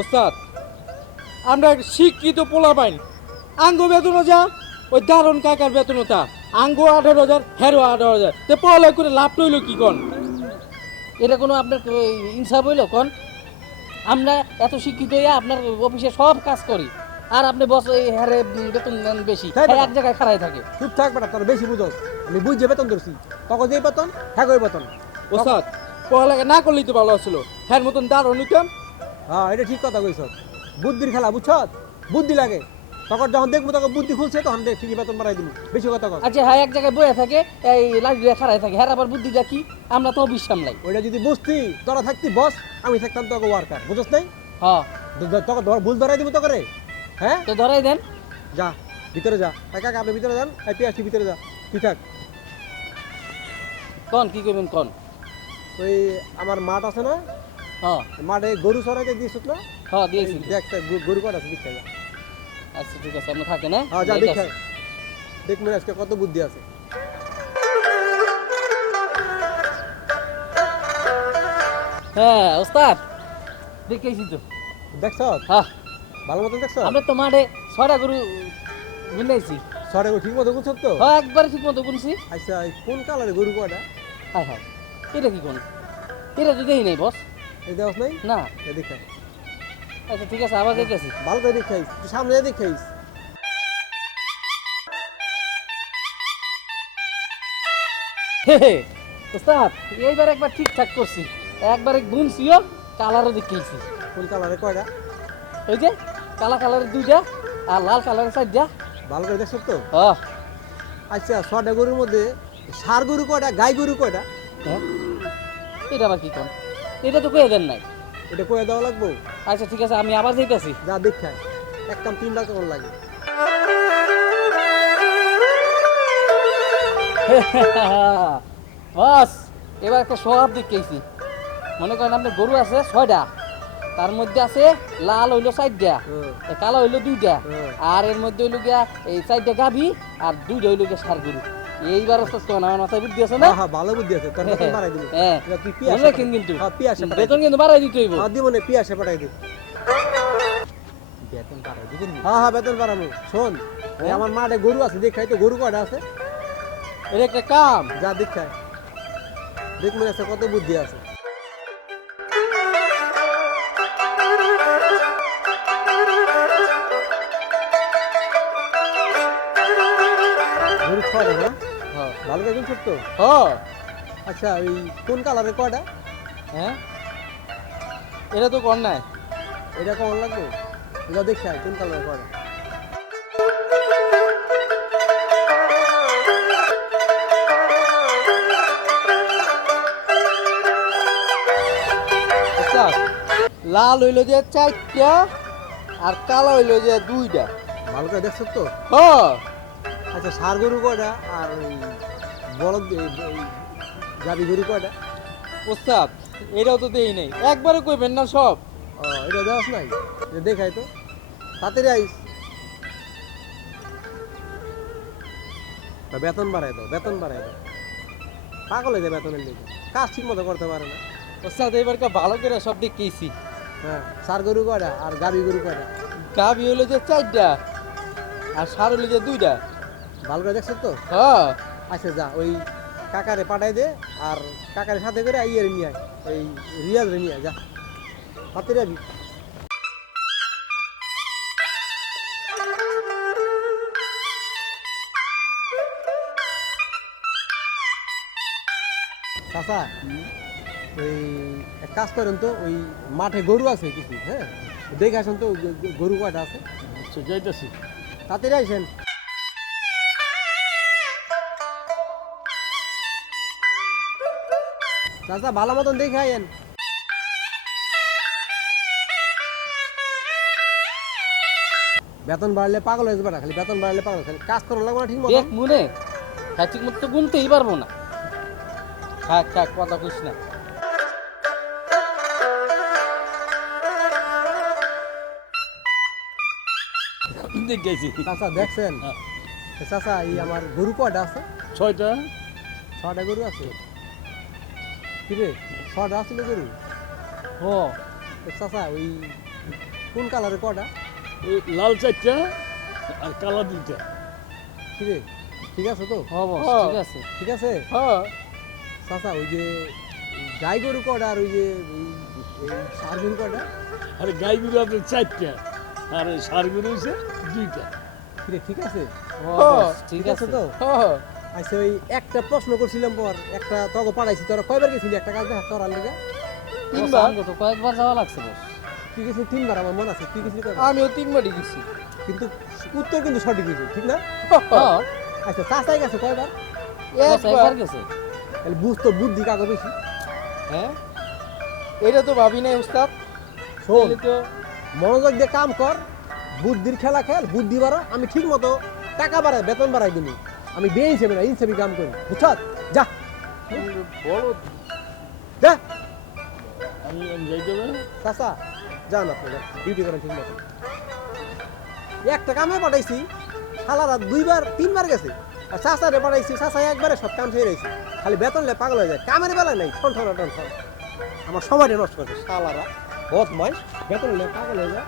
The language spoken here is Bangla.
ওস্তাদ আমরা শিক্ষিত পোলা পাইন আঙ্গ বেতনও যা ওই দারুণ কাকার বেতনও তা আঙ্গ 18,000 হেরো 18,000 তে পড়ালেখা করে লাভ রইল কি কন? এটা কোনো আপনার ইনসাফ হইল কোন? আমরা এত শিক্ষিত হইয়া আপনার অফিসে সব কাজ করি আর আপনি বস এই হারে বেতন দেন বেশি, তাই হ্যাঁ, তো। এক জায়গায় খাড়াই থাকে। চুপ থাক বেটা, তোর বেশি বুঝোস। আমি বুঝে বেতন ধরছি, তখন যেই বেতন হ্যাঁ ওই বেতন। ওস্তাদ পড়ালেখা না করলেই তো ভালো ছিল, হ্যার মতন দারুণ নিতাম। হ্যাঁ এটা ঠিক কথা কইছ, বুদ্ধির খেলা বুঝছ, বুদ্ধি লাগে। তখন যখন দেখবো তখন বুদ্ধি খুলছে তখন দেখ ঠিকই বেতন বাড়াই দিব, বেশি কথা কর। আচ্ছা হ্যাঁ, এক জায়গায় বয়ে থাকে এই লাইট দিয়ে খাড়াই থাকে, হ্যাঁ আবার বুদ্ধিটা কি? আমরা তো অফিস সামলাই। ওইটা যদি বুঝতি, তোরা থাকতি বস, আমি থাকতাম তোকে ওয়ার্কার, বুঝছ নাই? হ্যাঁ তোকে ভুল ধরাই দিব তোকে রে। হ্যাঁ তো ধরাই দেন। যা ভিতরে যা, কাকা আপনি ভিতরে যান, এই পিয়াসি ভিতরে যা, তুই থাক। কোন কি করবেন কোন? ওই আমার মাঠ আছে না, হ্যাঁ মাঠে গরু চড়াইতে দিয়েছিস না? হ্যাঁ দিয়েছি। দেখ গরু কটা আছে দেখতে যা। আচ্ছা ঠিক আছে, আপনি থাকেন। হ্যাঁ হ্যাঁ যা দেখে দেখ মনে আজকে কত বুদ্ধি আছে। হ্যাঁ ওস্তাদ দেখেছি তো। দেখছ হ্যাঁ ভালো মতন দেখছ? আমরা তো মাঠে 6টা গরু গুনাইছি। সরে ঠিক মতো বুঝছ তো? হ্যাঁ একবারে ঠিক মতো গুনছি। আচ্ছা এই কোন কালারে গরু কটা? হ্যাঁ হ্যাঁ, এটা কি কোন? এটা তো দেখি নাই বস। এই দেওয়াস নাই? না। এই দেখাই আচ্ছা ঠিক আছে, আবার দেখেছি। ভালো করে দেখাইস, তুই সামনে দেখাইস। ওস্তাদ এইবার একবার ঠিকঠাক করছি, একবারে গুনছিও, কালারও দেখেছি। কোন কালারে কয়টা? ওই যে কালা কালারের 2টা আর লাল কালারের 4টা। ভালো করে দেখছ তো? হ্যাঁ আচ্ছা ছটা গরুর মধ্যে ষাঁড় গরু কয়টা, গাই গরু কয়টা? হ্যাঁ, এটা আবার কি কোন? এটা তো কয়ে দেন নাই। এটা কয়ে দেওয়া লাগবো? আচ্ছা ঠিক আছে, আমি আবার যাইতেছি। যা দেখাই, একদম 3 লাখ টাকা লাগে। বস এবার একটা স্বভাব দেখেছি। মনে করেন আপনার গরু আছে 6টা, তার মধ্যে আছে লাল হইলো 4টা, কালো হইলো 2টা, আর এর মধ্যে হইলো গিয়া এই 4টা গাভী আর 2টা হইলো গিয়া ষাঁড় গরু। এইবার আমার মাথায় বুদ্ধি আছে না? হ্যাঁ ভালো বুদ্ধি আছে, তোর বেতন বাড়াই দিব। হ্যাঁ এবার তুই মনে পিয়াসে রাখেন কিন্তু, হ্যাঁ পিয়াসে বেতন কিন্তু বাড়াই দিতে হইব। হ্যাঁ দিব না, পিয়াসে পাঠাই দিব। বেতন বাড়াই দিবেন? হ্যাঁ হ্যাঁ বেতন বাড়াবো। শোন এই আমার মাঠে গরু আছে, দেখাই তো গরু কয়টা আছে। এটা একটা কাম। যা দেখাই, দেখ মনে আছে কত বুদ্ধি আছে। গরু ছয়টা না? হ্যাঁ ভালো করে গুনছ তো? হ্যাঁ আচ্ছা ওই কোন কালারের কয়টা? হ্যাঁ, এটা তো কর নাই। এটা কেমন লাগবে? এটা দেখাই কোন কালারের কয়টা। ওস্তাদ লাল হইলো যে 4টা আর কালো হইলো যে 2টা। ভালো করে দেখছ তো? হ্যাঁ আচ্ছা ষাঁড় গরু কয়টা আর ওই বলদ গাবি গরু কয়টা? ওস্তাদ এটাও তো দেই নাই, একবারে কইবেন না সব। ও এটা দেওয়াস নাই? এটা দেখাই তো, তাড়াতাড়ি আইস। তা বেতন বাড়াই দাও, বেতন বাড়াই দাও। পাগল হয়ে যায় বেতনের লেগে, কাজ ঠিক মতো করতে পারে না। ওস্তাদ এবারকার ভালো করে সব দেখেছি। হ্যাঁ ষাঁড় গরু কয়টা আর গাবি গরু কয়টা? গাভী হইলো যে 4টা আর ষাঁড় হইলো যে 2টা। ভালো করে দেখছো তো? হ্যাঁ আচ্ছা যা ওই কাকারে পাঠাই দে, আর কাকারের সাথে করে আইয়ারে নিয়ে আয়, ওই রিয়াজ রে নিয়ে আয়, যা তাড়াতাড়ি আবি। চাচা ওই এক কাজ করেন তো, ওই মাঠে গরু আছে কিছু, হ্যাঁ দেখে আসেন তো গরু কয়টা আছে। যাইতেছি। তাড়াতাড়ি আইসেন। চাচা ভালো মতন দেখে আইয়েন। বেতন বাড়লে পাগল হয়ে যাবে না, খালি বেতন বাড়লে পাগল, খালি কাজ করার লাগবে না ঠিক মতো। দেখ মনে, হ্যাঁ ঠিক মতো তো গুনতেই পারবো না। থাক থাক কথা কইস না। দেখেছি। চাচা দেখছেন? চাচা এই আমার গরু কয়টা আছে? 6টা। 6টা গরু আছে। কিরে 6টা আসছিল গরু? ও চাচা ওই কোন কালারে কটা ওই লাল চারটা আর কালা দুইটা। কি রে ঠিক আছে তো হ বস হ্যাঁ। ঠিক আছে ঠিক আছে হ্যাঁ চাচা ওই যে গাই গরু কটা আর ওই যে সার গরু কটা আর গাই গরু আপনার চারটা আর ষাঁড় গরু হচ্ছে দুইটা। কি রে ঠিক আছে হ বস ঠিক আছে তো হ্যাঁ আচ্ছা ওই একটা প্রশ্ন করছিলাম পর একটা তোকে পাঠাইছি তোরা কয়বার গেছিলি একটা কাজ দেখা তোর লেগে তিনবার আমগো তো কয়েকবার যাওয়া লাগছে বস তুই গেছিলি তিনবার আমার মনে আছে তুই গেছিলি কয়বার? আমিও 3বারই গেছি কিন্তু উত্তর কিন্তু সঠিক হয়েছে ঠিক না হ্যাঁ আচ্ছা চাচাই গেছে কয়বার বস একবার একবার গেছে তাহলে বুঝতো বুদ্ধি কাকে বেশি হ্যাঁ এটা তো ভাবি নাই উস্তাদ শোন তাহলে তো মনোযোগ দিয়ে কাম কর বুদ্ধির খেলা খেল বুদ্ধি বাড়া আমি ঠিক মতো টাকা বাড়াই বেতন বাড়াই দিবি আমি বে হিসেবে না হিসেবে কাম করি বুঝছ যা বড় যা আমি যাইতে হবে। চাচা যান আপনারা ডিউটি করেন ঠিক মতো একটা কামে পাঠাইছি শালারা দুইবার তিনবার গেছে আর চাচারে পাঠাইছি চাচা একবারে সব কাম সেরে রয়েছে খালি বেতন লে পাগল হয়ে যায় কামের বেলায় নাই ঠন ঠন ঠন ঠন আমার সময়টা নষ্ট করছে শালারা বদমাইশ বেতন লে পাগল হয়ে যায়